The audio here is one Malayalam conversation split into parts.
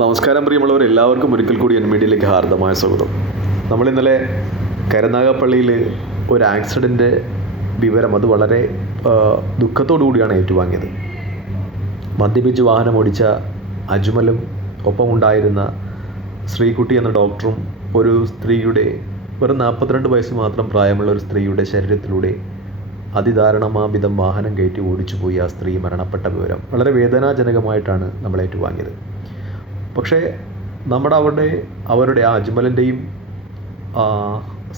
നമസ്കാരം പ്രിയമുള്ളവർ എല്ലാവർക്കും ഒരിക്കൽ കൂടി എൻ മീഡിയയിലേക്ക് ഹാർദമായ സ്വാഗതം. നമ്മൾ ഇന്നലെ കരനാഗപ്പള്ളിയിൽ ഒരു ആക്സിഡന്റ് വിവരം അത് വളരെ ദുഃഖത്തോടു കൂടിയാണ് ഏറ്റുവാങ്ങിയത്. മദ്യപിച്ച് വാഹനം ഓടിച്ച അജ്മലും ഒപ്പമുണ്ടായിരുന്ന ശ്രീകുട്ടി എന്ന ഡോക്ടറും ഒരു സ്ത്രീയുടെ വെറും നാൽപ്പത്തിരണ്ട് വയസ്സ് മാത്രം പ്രായമുള്ള ഒരു സ്ത്രീയുടെ ശരീരത്തിലൂടെ അതിദാരുണമാവിധം വാഹനം കയറ്റി ഓടിച്ചു പോയി ആ സ്ത്രീ മരണപ്പെട്ട വിവരം. വളരെ വേദനാജനകമായിട്ടാണ് നമ്മൾ ഏറ്റുവാങ്ങിയത് പക്ഷേ നമ്മുടെ അവിടെ അവരുടെ ആ അജ്മലിന്റെയും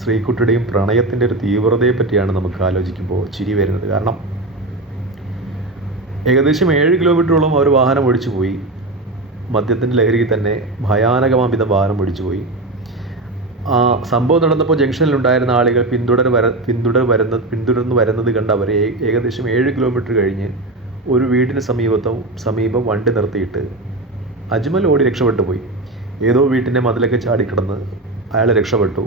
ശ്രീകുട്ടിയുടെയും പ്രണയത്തിന്റെ ഒരു തീവ്രതയെ പറ്റിയാണ് നമുക്ക് ആലോചിക്കുമ്പോൾ ചിരി വരുന്നത്. കാരണം ഏകദേശം ഏഴ് കിലോമീറ്ററോളം അവർ വാഹനം ഓടിച്ചു പോയി. മദ്യത്തിന്റെ ലഹരിയിൽ തന്നെ ഭയാനകമാവിധം വാഹനം ഓടിച്ചു പോയി. ആ സംഭവം നടന്നപ്പോൾ ജംഗ്ഷനിലുണ്ടായിരുന്ന ആളുകൾ പിന്തുടർ വര പിന്തുടർ വരുന്ന പിന്തുടർന്ന് വരുന്നത് കണ്ട് അവർ ഏകദേശം ഏഴ് കിലോമീറ്റർ കഴിഞ്ഞ് ഒരു വീടിന് സമീപത്തും സമീപം വണ്ടി നിർത്തിയിട്ട് അജ്മൽ ഓടി രക്ഷപ്പെട്ടു പോയി. ഏതോ വീട്ടിന്റെ മതിലൊക്കെ ചാടിക്കിടന്ന് അയാൾ രക്ഷപ്പെട്ടു.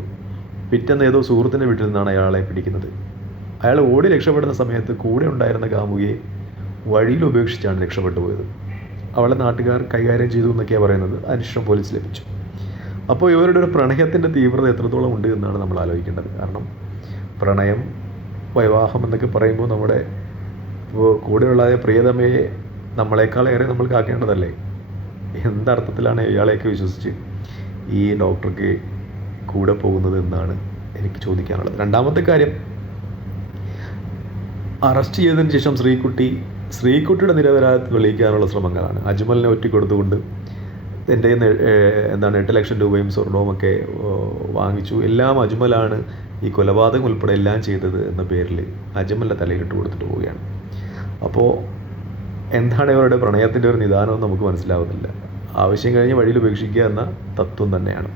പിറ്റെന്ന് ഏതോ സുഹൃത്തിന്റെ വീട്ടിൽ നിന്നാണ് അയാളെ പിടിക്കുന്നത്. അയാൾ ഓടി രക്ഷപ്പെടുന്ന സമയത്ത് കൂടെ ഉണ്ടായിരുന്ന കാമുകിയെ വഴിയിൽ ഉപേക്ഷിച്ചാണ് രക്ഷപ്പെട്ടു പോയത്. അവളെ നാട്ടുകാർ കൈകാര്യം ചെയ്തു എന്നൊക്കെയാണ് പറയുന്നത്. അന്വേഷണം പോലീസ് ലഭിച്ചു. അപ്പോൾ ഇവരുടെ ഒരു പ്രണയത്തിന്റെ തീവ്രത എത്രത്തോളം ഉണ്ട് എന്നാണ് നമ്മൾ ആലോചിക്കേണ്ടത്. കാരണം പ്രണയം വൈവാഹം എന്നൊക്കെ പറയുമ്പോൾ നമ്മുടെ കൂടെയുള്ള പ്രിയതമയെ നമ്മളെക്കാളേറെ നമ്മൾ കാക്കേണ്ടതല്ലേ? എന്തർത്ഥത്തിലാണ് ഇയാളെയൊക്കെ വിശ്വസിച്ച് ഈ ഡോക്ടർക്ക് കൂടെ പോകുന്നത് എന്നാണ് എനിക്ക് ചോദിക്കാനുള്ളത്. രണ്ടാമത്തെ കാര്യം അറസ്റ്റ് ചെയ്തതിന് ശേഷം ശ്രീകുട്ടി ശ്രീകുട്ടിയുടെ നിരപരാധിത്വം തെളിയിക്കാനുള്ള ശ്രമങ്ങളാണ്. അജ്മലിനെ ഒറ്റ കൊടുത്തുകൊണ്ട് എന്റെ എന്താണ് എട്ട് ലക്ഷം രൂപയും സ്വർണവും ഒക്കെ വാങ്ങിച്ചു. എല്ലാം അജ്മലാണ് ഈ കൊലപാതകം ഉൾപ്പെടെ എല്ലാം ചെയ്തത് എന്ന പേരിൽ അജ്മലിന്റെ തലയിലിട്ട് കൊടുത്തിട്ട് പോവുകയാണ്. അപ്പോൾ എന്താണ് ഇവരുടെ പ്രണയത്തിന്റെ ഒരു നിദാനമെന്ന് നമുക്ക് മനസ്സിലാവുന്നില്ല. ആവശ്യം കഴിഞ്ഞ് വഴിയിൽ ഉപേക്ഷിക്കുക എന്ന തത്വം തന്നെയാണ്.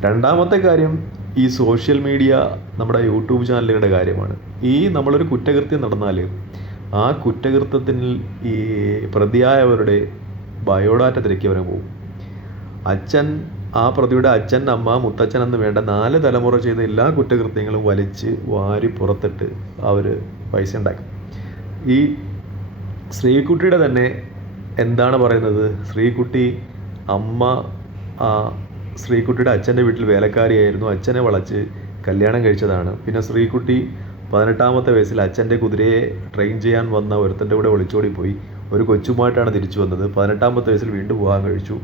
രണ്ടാമത്തെ കാര്യം ഈ സോഷ്യൽ മീഡിയ നമ്മുടെ യൂട്യൂബ് ചാനലുകളുടെ കാര്യമാണ്. ഈ നമ്മളൊരു കുറ്റകൃത്യം നടന്നാൽ ആ കുറ്റകൃത്യത്തിൽ ഈ പ്രതിയായവരുടെ ബയോഡാറ്റ തിരക്കിയവരെ പോകും അച്ഛൻ ആ പ്രതിയുടെ അച്ഛൻ അമ്മ മുത്തച്ഛൻ എന്ന് വേണ്ട നാല് തലമുറ ചെയ്ത എല്ലാ കുറ്റകൃത്യങ്ങളും വലിച്ച് വാരി പുറത്തിട്ട് അവർ പൈസ ഉണ്ടാക്കും. ഈ ശ്രീകുട്ടിയുടെ തന്നെ എന്താണ് പറയുന്നത്? ശ്രീകുട്ടി അമ്മ ശ്രീകുട്ടിയുടെ അച്ഛന്റെ വീട്ടിൽ വേലക്കാരിയായിരുന്നു. അച്ഛനെ വളച്ച് കല്യാണം കഴിച്ചതാണ്. പിന്നെ ശ്രീകുട്ടി പതിനെട്ടാമത്തെ വയസ്സിൽ അച്ഛന്റെ കുതിരയെ ട്രെയിൻ ചെയ്യാൻ വന്ന ഒരുത്തന്റെ കൂടെ ഒളിച്ചോടി പോയി. ഒരു കൊച്ചുമായിട്ടാണ് തിരിച്ചു വന്നത്. പതിനെട്ടാമത്തെ വയസ്സിൽ വീണ്ടും പോകാൻ കഴിച്ചു.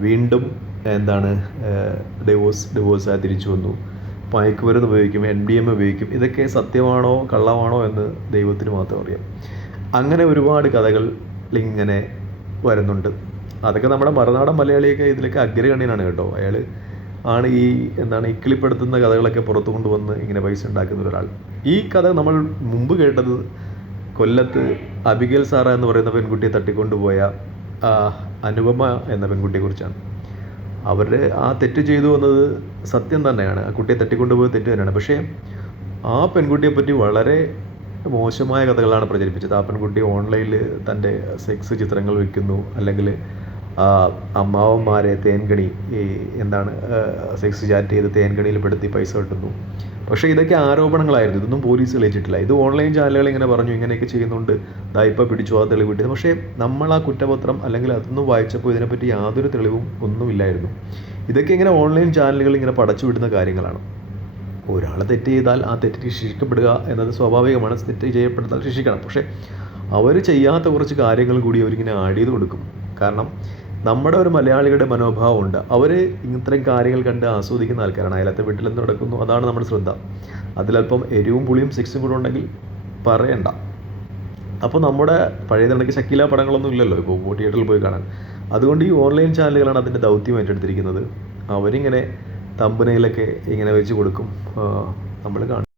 വീണ്ടും എന്താണ് ഡിവോഴ്സ് ഡിവോഴ്സായി തിരിച്ചു വന്നു. മയക്കുമരുന്ന് ഉപയോഗിക്കും എൻ ഡി എം ഉപയോഗിക്കും. ഇതൊക്കെ സത്യമാണോ കള്ളമാണോ എന്ന് ദൈവത്തിന് മാത്രം അറിയാം. അങ്ങനെ ഒരുപാട് കഥകൾ ഇങ്ങനെ വരുന്നുണ്ട്. അതൊക്കെ നമ്മുടെ മറുനാടൻ മലയാളിയൊക്കെ ഇതിലൊക്കെ അഗ്രഗണ്യനാണ് കേട്ടോ. അയാൾ ആണ് ഈ എന്താണ് ഈ ഇക്കിളിപ്പെടുത്തുന്ന കഥകളൊക്കെ പുറത്തു കൊണ്ടുവന്ന് ഇങ്ങനെ പൈസ ഉണ്ടാക്കുന്ന ഒരാൾ. ഈ കഥ നമ്മൾ മുമ്പ് കേട്ടത് കൊല്ലത്ത് അബിഗൽ സാറ എന്ന് പറയുന്ന പെൺകുട്ടിയെ തട്ടിക്കൊണ്ടുപോയ അനുപമ എന്ന പെൺകുട്ടിയെക്കുറിച്ചാണ് അവർ ആ തെറ്റ് ചെയ്തു വന്നത് സത്യം തന്നെയാണ്. ആ കുട്ടിയെ തട്ടിക്കൊണ്ടുപോയ തെറ്റ് തന്നെയാണ്. പക്ഷേ ആ പെൺകുട്ടിയെ പറ്റി വളരെ മോശമായ കഥകളാണ് പ്രചരിപ്പിച്ചത്. ആ പെൺകുട്ടി ഓൺലൈനിൽ തന്റെ സെക്സ് ചിത്രങ്ങൾ വയ്ക്കുന്നു അല്ലെങ്കിൽ അമ്മാവന്മാരെ തേൻകണി എന്താണ് സെക്സ് ചാറ്റ് ചെയ്ത് തേൻകണിയിൽ പെടുത്തി പൈസ കിട്ടുന്നു. പക്ഷേ ഇതൊക്കെ ആരോപണങ്ങളായിരുന്നു. ഇതൊന്നും പോലീസ് തെളിയിച്ചിട്ടില്ല. ഇത് ഓൺലൈൻ ചാനലുകൾ ഇങ്ങനെ പറഞ്ഞു ഇങ്ങനെയൊക്കെ ചെയ്യുന്നുണ്ട്. ദാ ഇപ്പോൾ പിടിച്ചു ആ തെളിവ് കിട്ടിയത്. പക്ഷേ നമ്മൾ ആ കുറ്റപത്രം അല്ലെങ്കിൽ അതൊന്നും വായിച്ചപ്പോൾ ഇതിനെപ്പറ്റി യാതൊരു തെളിവും ഒന്നുമില്ലായിരുന്നു. ഇതൊക്കെ ഇങ്ങനെ ഓൺലൈൻ ചാനലുകൾ ഇങ്ങനെ പടച്ചു വിടുന്ന കാര്യങ്ങളാണ്. ഒരാൾ തെറ്റ് ചെയ്താൽ ആ തെറ്റിന് ശിക്ഷിക്കപ്പെടുക എന്നത് സ്വാഭാവികമാണ്. തെറ്റ് ചെയ്യപ്പെടുന്നാൽ ശിക്ഷിക്കണം. പക്ഷേ അവർ ചെയ്യാത്ത കുറച്ച് കാര്യങ്ങൾ കൂടി അവരിങ്ങനെ ആഡ് ചെയ്ത് കൊടുക്കും. കാരണം നമ്മുടെ ഒരു മലയാളികളുടെ മനോഭാവമുണ്ട് അവർ ഇത്തരം കാര്യങ്ങൾ കണ്ട് ആസ്വദിക്കുന്ന ആൾക്കാരാണ്. അയലത്തെ വീട്ടിൽ നിന്ന് നടക്കുന്നു അതാണ് നമ്മുടെ ശ്രദ്ധ. അതിലല്പം എരിവും പുളിയും സിക്സും കൂടെ ഉണ്ടെങ്കിൽ പറയണ്ട. അപ്പോൾ നമ്മുടെ പഴയ നടക്ക് ശക്കില പടങ്ങളൊന്നും ഇല്ലല്ലോ ഇപ്പോൾ തിയേറ്ററിൽ പോയി കാണാൻ. അതുകൊണ്ട് ഈ ഓൺലൈൻ ചാനലുകളാണ് അതിന്റെ ദൗത്യം ഏറ്റെടുത്തിരിക്കുന്നത്. അവരിങ്ങനെ തമ്പനയിലൊക്കെ ഇങ്ങനെ വെച്ച് കൊടുക്കും നമ്മൾ കാണും.